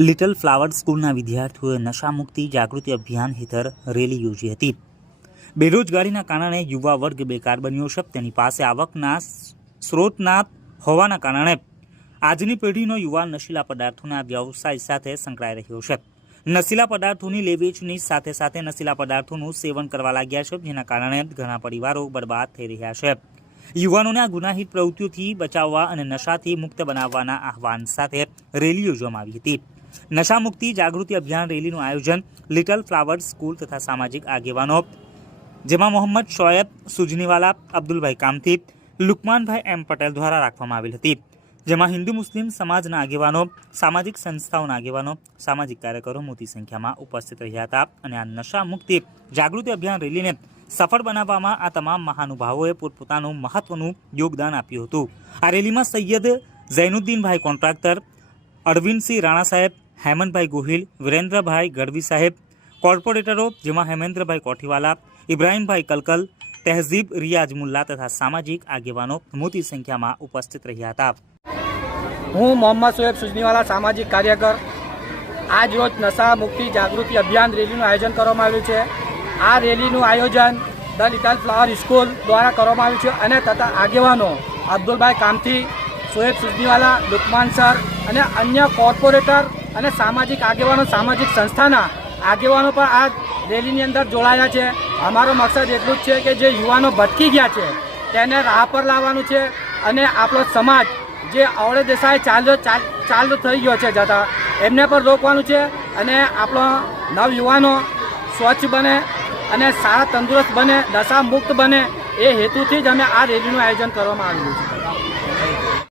Little flower સ્કૂલના વિદ્યાર્થીઓએ નશામુક્તિ જાગૃતિ અભિયાન હેઠળ રેલી યોજી હતી. બેરોજગારીના કારણે યુવા વર્ગ બેકાર બન્યો છે. તેની પાસે આવકના સ્ત્રોતના હોવાના કારણે આજની પેઢીનો યુવા નશીલા પદાર્થોના વ્યવસાય સાથે સંકળાઈ રહ્યો છે. નશીલા પદાર્થોની લેવેચની સાથે સાથે નશીલા પદાર્થોનું સેવન કરવા લાગ્યા છે. જેના કારણે ઘણા પરિવારો બરબાદ થઈ રહ્યા છે. યુવાનોને આ ગુનાહિત પ્રવૃત્તિઓથી બચાવવા અને નશાથી મુક્ત બનાવવાના આહવાન સાથે રેલી યોજવામાં આવી હતી. નશામુક્તિ જાગૃતિ અભિયાન રેલીનું આયોજન લિટલ ફ્લાવર સ્કૂલ તથા સામાજિક આગેવાનો જેમાં મોહમ્મદ શોએબ સુજનીવાલા, અબ્દુલભાઈ કામથી લુકમાનભાઈ એમ પટેલ દ્વારા રાખવામાં આવેલ હતી. જેમાં હિન્દુ મુસ્લિમ સમાજના આગેવાનો, સામાજિક સંસ્થાઓના આગેવાનો, સામાજિક કાર્યકરો મોટી સંખ્યામાં ઉપસ્થિત રહ્યા હતા અને આ નશા મુક્તિ જાગૃતિ અભિયાન રેલીને સફળ બનાવવામાં આ તમામ મહાનુભાવોએ પોતપોતાનું મહત્વનું યોગદાન આપ્યું હતું. આ રેલીમાં સૈયદ જૈનુદ્દીનભાઈ કોન્ટ્રાક્ટર, અરવિંદસિંહ રાણા સાહેબ, હેમંતભાઈ ગોહિલ, વિરેન્દ્રભાઈ ગઢવી સાહેબ, કોર્પોરેટરો જેમાં હેમેન્દ્રભાઈ કોઠીવાલા, ઇબ્રાહીમભાઈ કલકલ, તહેઝીબ રિયાજ મુલ્લા તથા સામાજિક આગેવાનો મોટી સંખ્યામાં ઉપસ્થિત રહ્યા હતા. હું મોહમ્મદ સોએબ સુજનીવાલા સામાજિક કાર્યકર. આજ રોજ નશા મુક્તિ જાગૃતિ અભિયાન રેલીનું આયોજન કરવામાં આવ્યું છે. આ રેલીનું આયોજન ધ લિટલ ફ્લાવર સ્કૂલ દ્વારા કરવામાં આવ્યું છે અને તથા આગેવાનો અબ્દુલભાઈ કામથી સોએબ સુજનીવાલા, લુકમાન સર અને અન્ય કોર્પોરેટર અને સામાજિક આગેવાનો, સામાજિક સંસ્થાના આગેવાનો પણ આ રેલીની અંદર જોડાયા છે. અમારો મકસદ એટલું જ છે કે જે યુવાનો ભટકી ગયા છે, તેને રાહ પર લાવવાનું છે અને આપણો સમાજ જે અવળે દેસાઈ ચાલ્યો ચાલ થઈ ગયો છે જતા. એમને પણ રોકવાનું છે અને આપણો નવયુવાનો સ્વચ્છ બને અને સારા તંદુરસ્ત બને દશા મુક્ત બને એ હેતુથી જ અમે આ રેલીનું આયોજન કરવામાં આવ્યું છે.